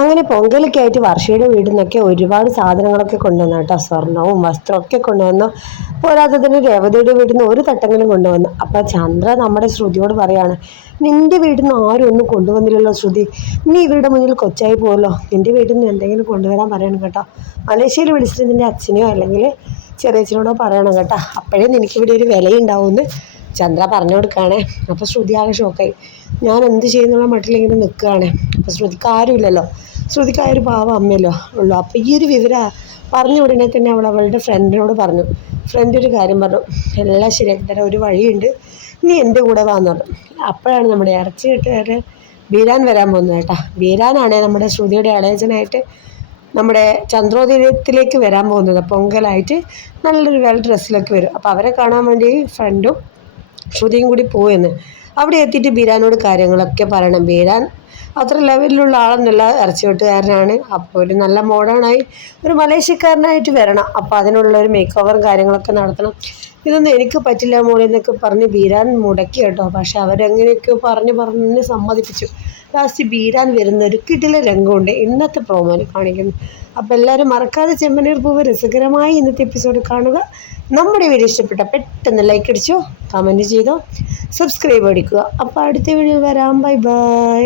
അങ്ങനെ പൊങ്കലൊക്കെ ആയിട്ട് വർഷയുടെ വീട്ടിൽ നിന്നൊക്കെ ഒരുപാട് സാധനങ്ങളൊക്കെ കൊണ്ടുവന്നു കേട്ടോ. സ്വർണവും വസ്ത്രമൊക്കെ കൊണ്ടുവന്നു. പോരാത്തതിന് രേവതിയുടെ വീട്ടിൽ നിന്ന് ഒരു തട്ടെങ്കിലും കൊണ്ടുവന്നു. അപ്പോൾ ചന്ദ്ര നമ്മുടെ ശ്രുതിയോട് പറയാണ് നിന്റെ വീട്ടിൽ നിന്ന് ആരും ഒന്നും കൊണ്ടുവന്നില്ലല്ലോ ശ്രുതി. നീ ഇവരുടെ മുന്നിൽ കൊച്ചായി പോകുമല്ലോ നിന്റെ വീട്ടിൽ നിന്ന് എന്തെങ്കിലും കൊണ്ടുവരാൻ പറയണം കേട്ടോ. മലേഷ്യയിൽ വിളിച്ചിട്ട് നിന്റെ അച്ഛനെയോ അല്ലെങ്കിൽ ചെറിയച്ഛനോടോ പറയണം കേട്ടോ. അപ്പോഴേ നിനക്കിവിടെ ഒരു വിലയുണ്ടാവുമെന്ന് ചന്ദ്ര പറഞ്ഞു കൊടുക്കുകയാണേ. അപ്പോൾ ശ്രുതി ആകെ ഷോക്കായി ഞാൻ എന്ത് ചെയ്യുന്നുള്ള മട്ടിലിങ്ങനെ നിൽക്കുകയാണ്. അപ്പോൾ ശ്രുതിക്ക് ആരുമില്ലല്ലോ. ശ്രുതിക്ക് ആ ഒരു പാവം അമ്മയല്ലോ ഉള്ളൂ. അപ്പോൾ ഈ ഒരു വിവരം പറഞ്ഞു ഉടനെ തന്നെ അവൾ അവളുടെ ഫ്രണ്ടിനോട് പറഞ്ഞു. ഫ്രണ്ട് ഒരു കാര്യം പറഞ്ഞു. എല്ലാം ശരിയാക്കി ഒരു വഴിയുണ്ട്. നീ എന്റെ കൂടെ വാന്ന് അപ്പോഴാണ് നമ്മുടെ ഇറച്ചി കിട്ടുകാരെ ബീരാൻ വരാൻ പോകുന്നത് കേട്ടോ. ബീരാനാണ് നമ്മുടെ ശ്രുതിയുടെ ഇളയച്ചനായിട്ട് നമ്മുടെ ചന്ദ്രോദയത്തിലേക്ക് വരാൻ പോകുന്നത്. പൊങ്കലായിട്ട് നല്ലൊരു വെൽ ഡ്രസ്സിലൊക്കെ വരും. അപ്പോൾ അവരെ കാണാൻ വേണ്ടി ഫ്രണ്ടും ശ്രുതിയും കൂടി പോയെന്ന്. അവിടെ എത്തിയിട്ട് ബീരാനോട് കാര്യങ്ങളൊക്കെ പറയണം. ബീരാൻ അത്ര ലെവലിലുള്ള ആളെന്നല്ല ഇറച്ചിവെട്ടുകാരനാണ്. അപ്പോൾ ഒരു നല്ല മോഡേണായി ഒരു മലേഷ്യക്കാരനായിട്ട് വരണം. അപ്പോൾ അതിനുള്ള ഒരു മേക്ക് ഓവറും കാര്യങ്ങളൊക്കെ നടത്തണം. ഇതൊന്നും എനിക്ക് പറ്റില്ല മോളി എന്നൊക്കെ പറഞ്ഞ് ബീരാൻ മുടക്കി കേട്ടോ. പക്ഷെ അവരെങ്ങനെയൊക്കെയോ പറഞ്ഞ് പറഞ്ഞ് സമ്മതിപ്പിച്ചു. ലാസ്റ്റ് ബീരാൻ വരുന്ന ഒരു കിടില രംഗമുണ്ട്. ഇന്നത്തെ പ്രോമോയിൽ കാണിക്കുന്നു. അപ്പോൾ എല്ലാവരും മറക്കാതെ ചെമ്മനീർ പൂവ് രസകരമായി ഇന്നത്തെ എപ്പിസോഡ് കാണുക. നമ്മുടെ വീഡിയോ ഇഷ്ടപ്പെട്ട പെട്ടെന്ന് ലൈക്ക് അടിച്ചോ കമന്റ് ചെയ്തോ സബ്സ്ക്രൈബ് അടിക്കുക. അപ്പോൾ അടുത്ത വീഡിയോ വരാം. Bye bye